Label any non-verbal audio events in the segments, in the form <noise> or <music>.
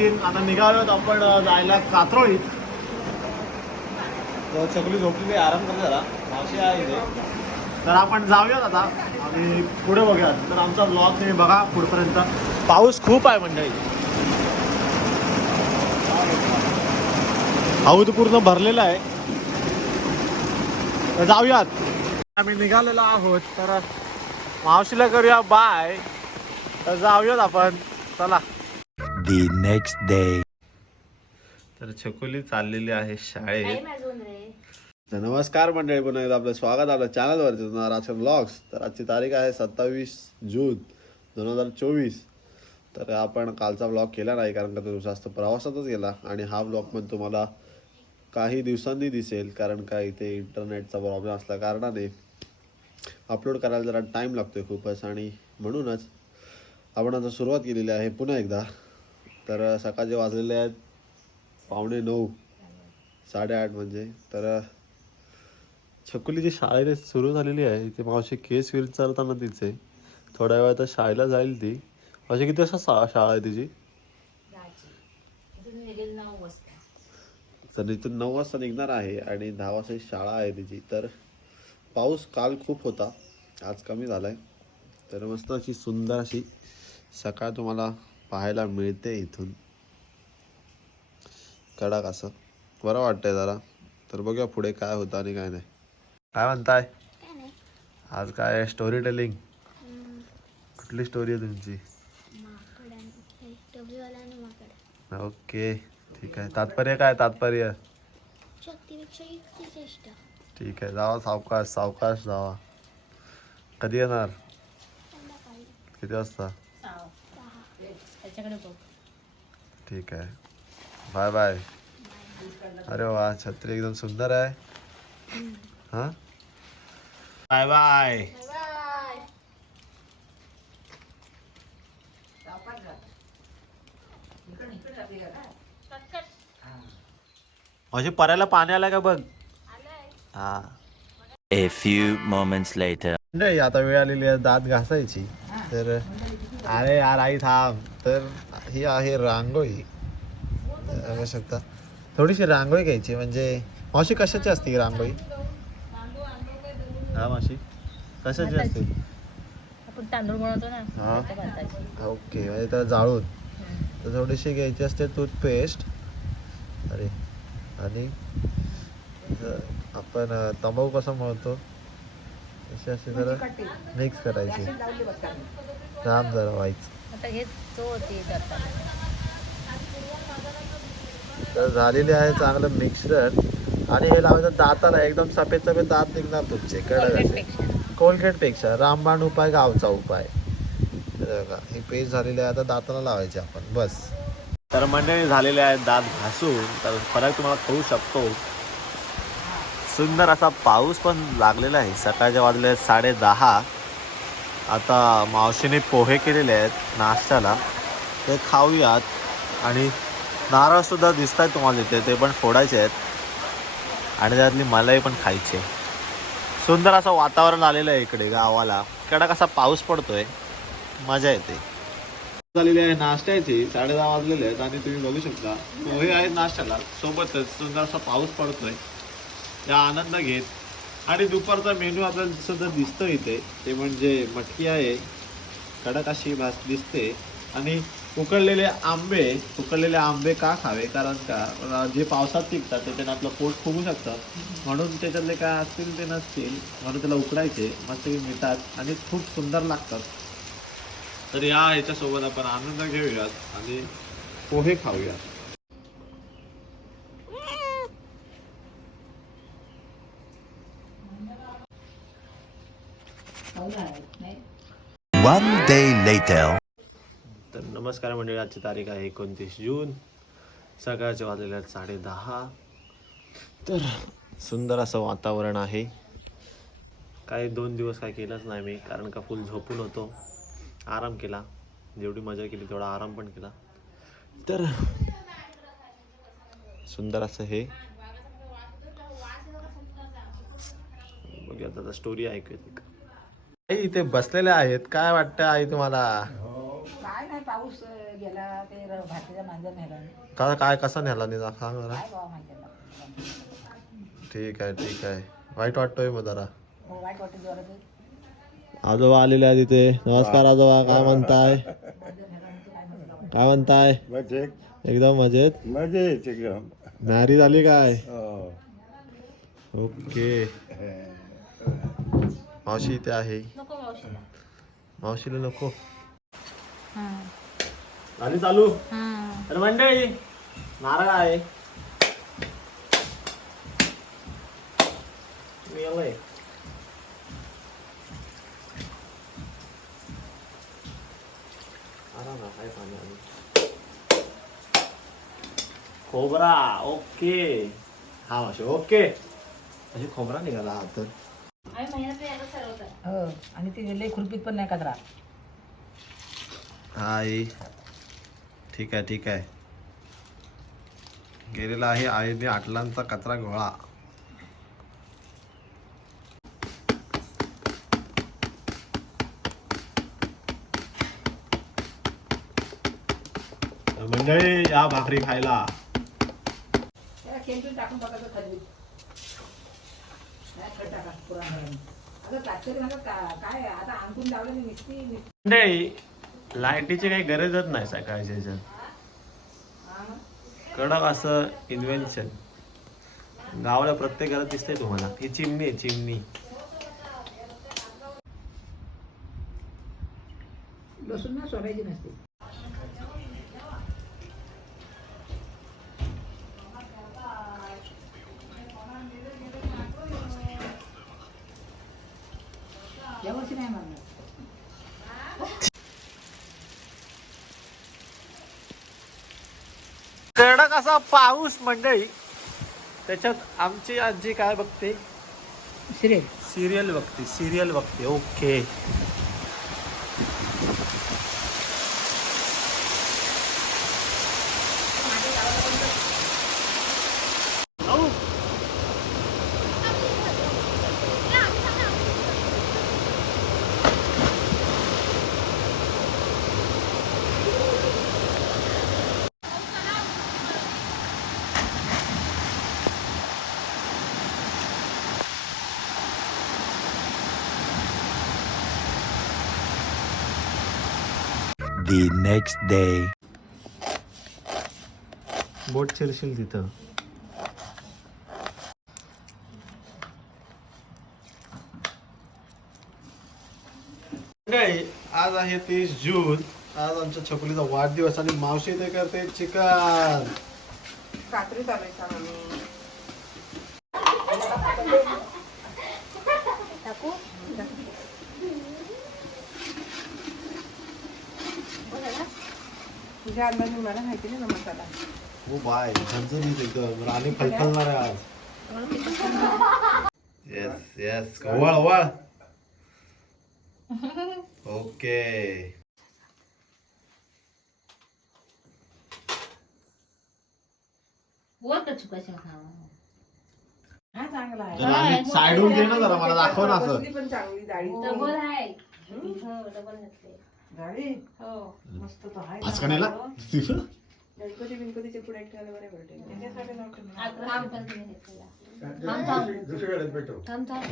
साडेतीन आता निघालो आपण जायला कात्रोळीत तर चकली झोपलेली आराम करते जरा. मावशी आहे इथे. तर आपण जाऊयात आता आणि पुढे बघूयात. तर आमचा ब्लॉग तुम्ही बघा पुढपर्यंत. पाऊस खूप आहे मंडळी. हौद पूर्ण भरलेला आहे. तर जाऊयात. आम्ही निघालेलो आहोत. तर मावशीला करूया बाय तर जाऊयात आपण. चला. The next day. तर छकुली चाललेली आहे शाळेत. तर नमस्कार मंडळी पुन्हा एकदा आपलं स्वागत आपल्या चॅनलवरती राशन ब्लॉग्स तर आजची तारीख आहे सत्तावीस जून दोन हजार चोवीस. तर आपण कालचा ब्लॉग केला नाही कारण का तो जास्त प्रवासातच गेला आणि हा ब्लॉग पण तुम्हाला काही दिवसांनी दिसेल कारण का इथे इंटरनेटचा प्रॉब्लेम असल्या कारणाने अपलोड करायला जरा टाईम लागतोय खूपच आणि म्हणूनच आपण आता सुरुवात केलेली आहे पुन्हा एकदा. तर सकाळचे वाजलेले आहेत पावणे नऊ साडेआठ म्हणजे. तर छकुली जी शाळेत सुरू झालेली आहे. ती मावशी केस विचारताना तिचे थोड्या वेळात शाळेला जाईल ती. मावशी किती वाजता शा शाळा आहे तिची? तर इथून नऊ वाजता निघणार आहे आणि दहा वाजता शाळा आहे तिची. तर पाऊस काल खूप होता. आज कमी झाला आहे तर मस्त अशी सुंदर अशी सकाळ तुम्हाला पाहायला मिळते इथून. कडक असं. बरं वाटतंय जरा. तर बघूया पुढे काय होतं आणि काय नाही. काय म्हणताय? काय नाही. आज काय स्टोरी टेलिंग कुठली स्टोरी आहे तुमची? ओके. ठीक आहे. तात्पर्य काय तात्पर्य? ठीक आहे. जावा सावकाश सावकाश जावा. कधी येणार? किती वाजता? त्याच्याकडे बघ. ठीक आहे. Bye bye. अरे वा छत्री एकदम सुंदर आहे. हा? Bye bye. बाय माझी परायला पाणी आलं का बघ? आलाय हा. A few moments later. नाही आता वेळ आलेली आहे दात घासायची. तर अरे यार आई थांब. तर ही आहे रांगोळी. बघू शकता. थोडीशी रांगोळी घ्यायची म्हणजे मावशी कशाची असते ही रांगोळी? हा मावशी. कशाची असते? आपण तांदूळ बनवतो ना हा. त्या भाताची. ओके म्हणजे त्याला जाळून. तर थोडीशी घ्यायची असते टूथपेस्ट. अरे आणि आपण तंबाखू कसं मळतो? तशी अशी जरा मिक्स करायची. राम जरा व्हायचं आता हे चोळते करताना तर झालेले आहे चांगलं मिक्सर आणि हे लावायचं दाताला एकदम सफेद सफेद दात निघणार तुमचे. कडक असे. पेक्षा. कोलगेटपेक्षा रामबाण उपाय गावचा उपाय. ही पेस्ट झालेली आहे आता दाताला लावायची आपण. बस. तर मंडळी झालेले आहेत दात घासून. तर फरक तुम्हाला कळू शकतो. सुंदर असा पाऊस पण लागलेला आहे. सकाळच्या वाजले आहेत साडे दहा. आता मावशीने पोहे केलेले आहेत नाश्त्याला. ते खाऊयात. आणि नारळसुद्धा दिसत आहेत तुम्हाला इथे. ते पण फोडायचे आहेत. आणि त्यातली मलाई पण खायची आहे. सुंदर असं वातावरण आलेलं आहे इकडे गावाला. कडक कसा पाऊस पडतोय. मजा येते. झालेली आहे नाश्त्याची. साडे दहा वाजलेले आहेत. आणि तुम्ही बघू शकता. पोहे आहेत नाश्त्याला. सोबतच सुंदर असा पाऊस पडतोय. त्या आनंद घेत. आणि दुपारचा मेनू आपल्याला सुद्धा दिसतो इथे ते म्हणजे मटकी आहे कडक अशी भास दिसते. आणि उकडलेले आंबे उकडलेले आंबे का खावे? कारण का? जे पावसात टिकतात त्याच्याने आपलं पोट फुगू शकतं. म्हणून त्याच्यातले काय असतील ते नसतील. म्हणून त्याला उकडायचे मस्त मिळतात आणि खूप सुंदर लागतात. तर या ह्याच्यासोबत आपण आनंद घेऊयात आणि पोहे खाऊयात. One day later. तर नमस्कार मंडळी आजची तारीख आहे एकोणतीस जून. सकाळचे वाजलेले आहेत साडे दहा तर सुंदर असं वातावरण आहे. काही दोन दिवस काय केलंच नाही मी कारण का फुल झोपून होतो. आराम केला. जेवढी मजा केली तेवढा आराम पण केला. तर सुंदर असं हे. बघूया आता स्टोरी ऐकूया इथे बसलेल्या आहेत. काय वाटतं आई तुम्हाला? काय नाही पाऊस गेला ते र- भातीचा मांजर नेला का काय कसा नेला निदा सांग जरा. ठीक आहे ठीक आहे. वाईट वाटतोय मग जरा. हो, वाईट वाटत जोरात आजोबा आलेले आहेत इथे. नमस्कार आजोबा काय म्हणताय? काय म्हणताय? एकदम मजेत? मजेत एकदम. मॅरी झाली काय? हो. ओके मावशी इथे आहे. नको मावशीला. मावशीला नको. हा. झाली चालू. हा. तर मंडळी नारळ आहे. मी आलोय. आला ना, काय पाणी आलं. खोबरा ओके. हा मावशी ओके. अशी खोबरा निघाला हा तर आम्ही महिन्यात हो आणि ती लई खुरपीत पण नाही कचरा हा आई. ठीक आहे ठीक आहे. गेलेला आहे आईने आटलांचा कचरा गोळा. तर मंडळी या भाकरी खायला. त्याला टाकून बघायचं खाली. खड टाका पुराण मंडळी लाईटीची काही गरजच नाही सकाळच्या ह्याच्यात. कडक असं इन्व्हेन्शन गावाला प्रत्येक घरात दिसतंय तुम्हाला. ही चिमणी आहे चिमणी. लसूण ना सोडायची नसते. कडक असा पाऊस मंडळी. त्याच्यात आमची आजी काय बघते? सिरियल सिरियल बघते सिरियल बघते. Okay The next day. बोट चिरशील तिथं. मंडळी, आज आहे तीस जून. आज आमच्या छकुलीचा वाढदिवस आणि मावशी ते करते चिकन. रात्री चालायचा टाकू तुझ्या अंदाजे मला माहिती नाही ना मसाला हो बाय झणझणीत एकदम राणी फलफलणार आहे आज. येस येस वळ वळ. ओके वर का चुकायचं हा हा चांगला आहे. राणी साईडून घे ना जरा मला दाखव ना असं. पण चांगली डाळी डबल आहे. हो डबल घातले हो. मस्त तो आहे. नेला <laughs> गणपती पुढे ठेवायला बरे पडते त्याच्यासाठी नव्हतं मी. आज काम करते मी. थांब थांब थांब थांब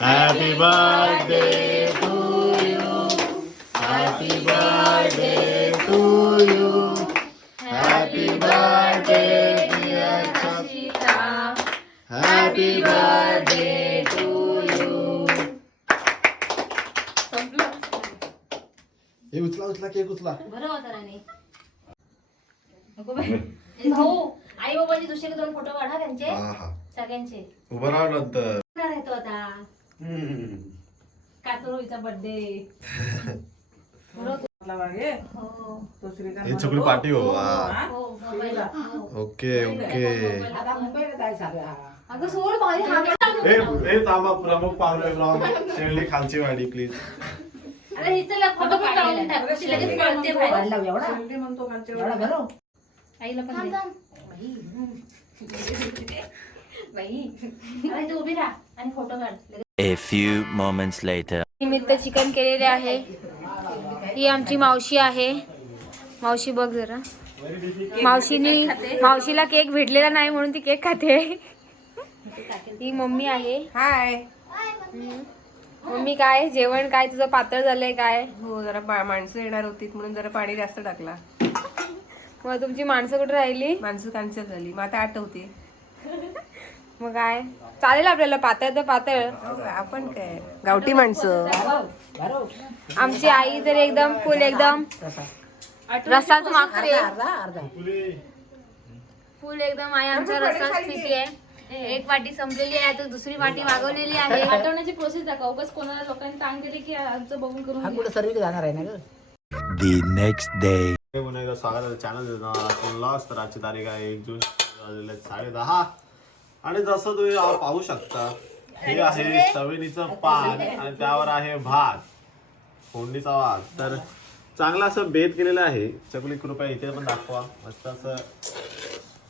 happy birthday to you happy birthday to you उचला बरं होतं राणी नको बाई. ए, भाऊ आई बाबांनी दुसरे दोन फोटो काढा त्यांचे. हा हा. सगळ्यांचे. उभं राहा नंतर. आता. कातरोईचा बर्थडे वागे हो. तो श्रीकांत हे चुकली पार्टी हो वा. हा? हो मोबाईल हो. Okay okay. आता मुंबईला जायचं. अगं सोड हा ए ए थांबा प्रमुख पाहुणे ब्लॉग. शेळली खालची वाडी प्लीज अरे हिचं फोटो पण काढून टाक. ती लगेच पळते बाहेर. वाढला एवढा. म्हणतो एवढा भरो. आईला पण दे. बाई. अरे तू उभी राहा आणि फोटो काढ. लगेच. A few moments later. निमित्त चिकन केलेले आहे. ही आमची मावशी आहे. मावशी बघ जरा. मावशीनी मावशीला केक भेटलेला नाही म्हणून ती केक खाते. ही मम्मी आहे. हाय हम्म. मम्मी काय? जेवण काय? तुझं पातळ झालंय काय? हो जरा माणसं येणार होती म्हणून जरा पाणी जास्त टाकला. मग तुमची माणसं कुठे राहिली? माणसं कॅन्सल झाली. मग आता आठवते. मग काय? चालेल आपल्याला पातळ तर पातळ. हो, आपण काय? गावठी माणसं. आमची आई तर एकदम फुल एकदम. रसाच मागते अर्धा अर्धा. फुल एकदम आई आमचा रसाच पिते आहे? एक वाटी संपलेली आहे तर दुसरी वाटी मागवलेली आहे. आठवण्याची प्रोसेस दाखव. उगाच कोणाला लोकांनी ताण दिली की आमचं बघून करून हा कुठं सर्व जाणार आहे ना ग? The next day. हे पुन्हा स्वागत चॅनल लॉस तर आजची तारीख आहे एक जून साडे दहा. आणि जसं तुम्ही आ- पाहू शकता हे आहे सवेनीचं पान आणि त्यावर आहे भात. फोडणीचा भात तर चांगला असं बेत केलेलं आहे. चकुली कृपया इथे पण दाखवा. मस्त असं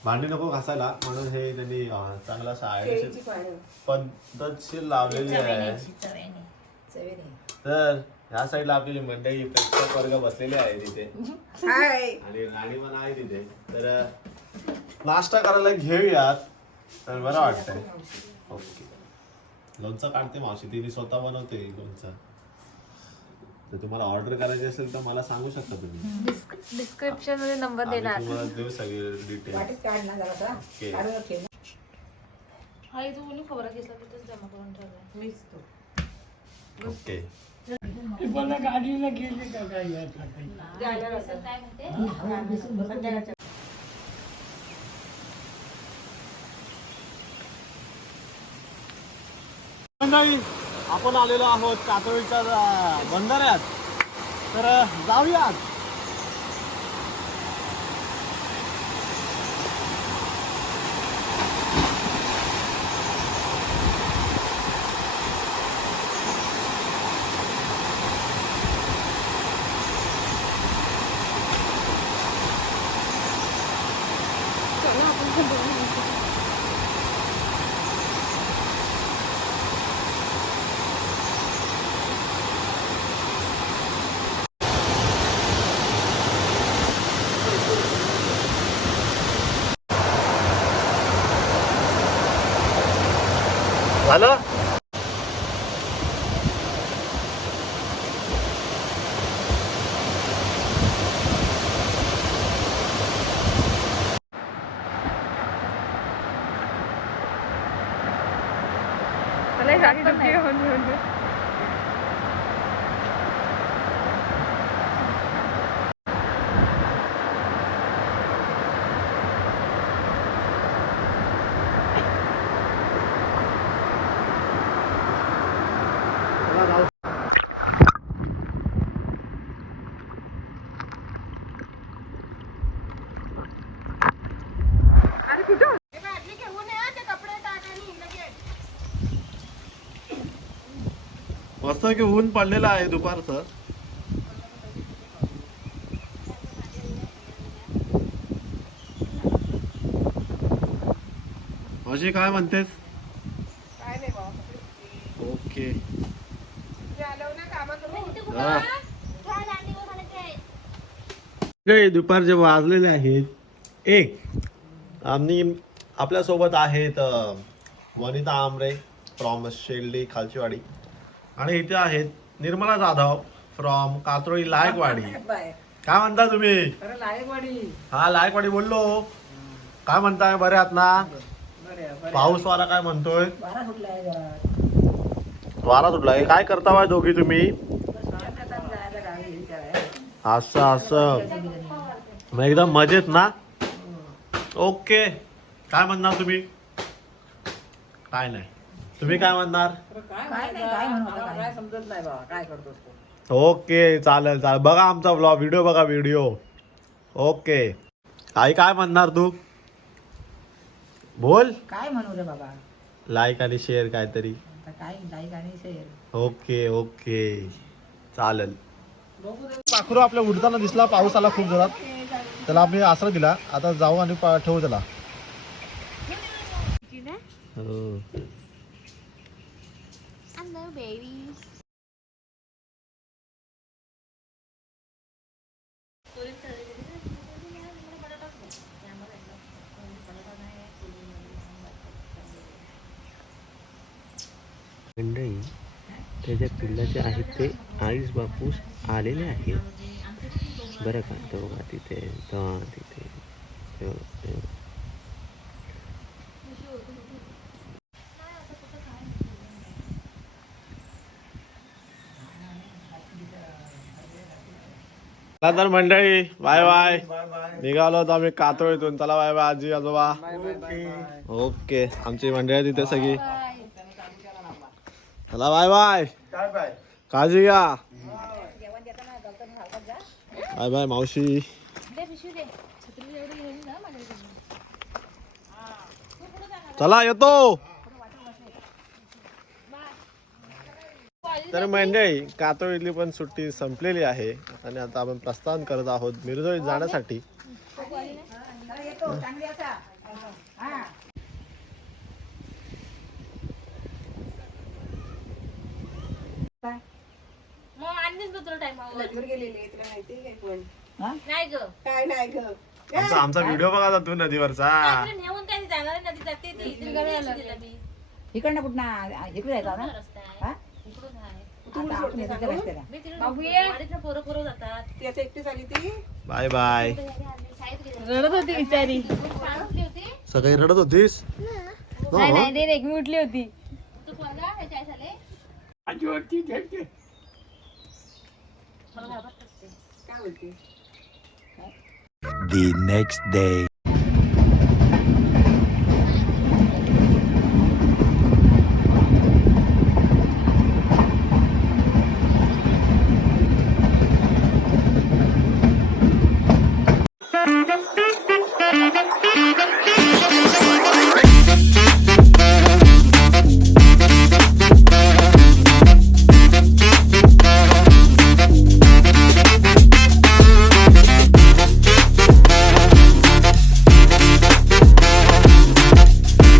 भांडी नको घासायला म्हणून हे त्यांनी चांगलं असं पद्धतशीर लावलेली आहे. तर ह्या साईडला आपली मंडळी प्रेक्षक वर्ग बसलेले आहे तिथे. हाय. आणि राणी पण आहे तिथे. तर नाश्ता करायला घेऊयात. तर बरं वाटतंय. ओके. लोणचं काढते मावशी. तिने स्वतः बनवते लोणचं. तर तुम्हाला ऑर्डर करायची असेल तर मला सांगू शकता तुम्ही. डिस्क्रिप्शनमध्ये नंबर आम्ही देणार. तुम्हाला देऊ सगळे डिटेल्स काढ ना जरासा ओके काढून ठेव. तू बोलू खबर घेतला तिथेच जमा करून ठेवलाय मीच तो. ओके मंडळी आपण आलेलो आहोत कातळीच्या बंधाऱ्यात. तर जाऊयात. लय जास्त मस्त की ऊन पडलेलं आहे दुपारचं. अशी काय म्हणतेस? काय नाही बाबा. ओके. आलो ना कामं करू. काही दुपारचे वाजलेले आहेत एक आम्ही आपल्यासोबत आहेत वनिता आमरे फ्रॉम शेल्डी खालचीवाडी. आणि इथे आहेत निर्मला जाधव फ्रॉम कात्रोळी लायकवाडी. <laughs> काय म्हणता तुम्ही? हा लायकवाडी बोललो. काय म्हणताय? बरे आहात ना? पाऊस वारा काय म्हणतोय? वारा सुटलाय काय करता बाय दोघी तुम्ही. असं असं. मग एकदम मजेत ना? ओके. काय म्हणणार तुम्ही? काय नाही. तुम्ही काय म्हणणार? काय नाही काय म्हणू आता काय. समजत नाही बाबा काय करतोस तू ओके चालेल चालेल. बघा आमचा ब्लॉग व्हिडिओ बघा व्हिडिओ ओके. आई काय म्हणणार तू? बोल. काय म्हणू रे बाबा? लाईक आणि शेअर काहीतरी. आता काय लाईक आणि शेअर ओके ओके. चालेल. पाखरू आपल्या उडताना दिसला पाऊस आला खूप जोरात. त्याला आम्ही आसरा दिला. आता जाऊ आणि पा- ठेवू त्याला. हो. Hello, baby. मंडळी त्याच्या पिल्लाचे आहेत ते आईस बापूस आलेले आहेत बरं का तो तिथे तो तिथे चला तर मंडळी बाय बाय निघालो होतो आम्ही कातोळीतून चला बाय बाय आजी आजोबा. ओके आमची मंडळी तिथे सगळी. चला बाय बाय. काळजी घ्या. बाय बाय मावशी. चला येतो. तर मंडळी कातोळीतली पण सुट्टी संपलेली आहे आणि आता आपण प्रस्थान करत आहोत मिरजोळीत जाण्यासाठी. आमचा आमचा व्हिडिओ बघा तू नदीवरचा. जाते ती. मी. इकडनं कुठं इकडे जायचा ना हा? मी बाय बाय. रडत होती बिचारी. होती? सकाळी रडत होतीस? नाही नाही ते रेगमी उठली होती. तू पोरगा हे काय झाले काय बोलते The next day.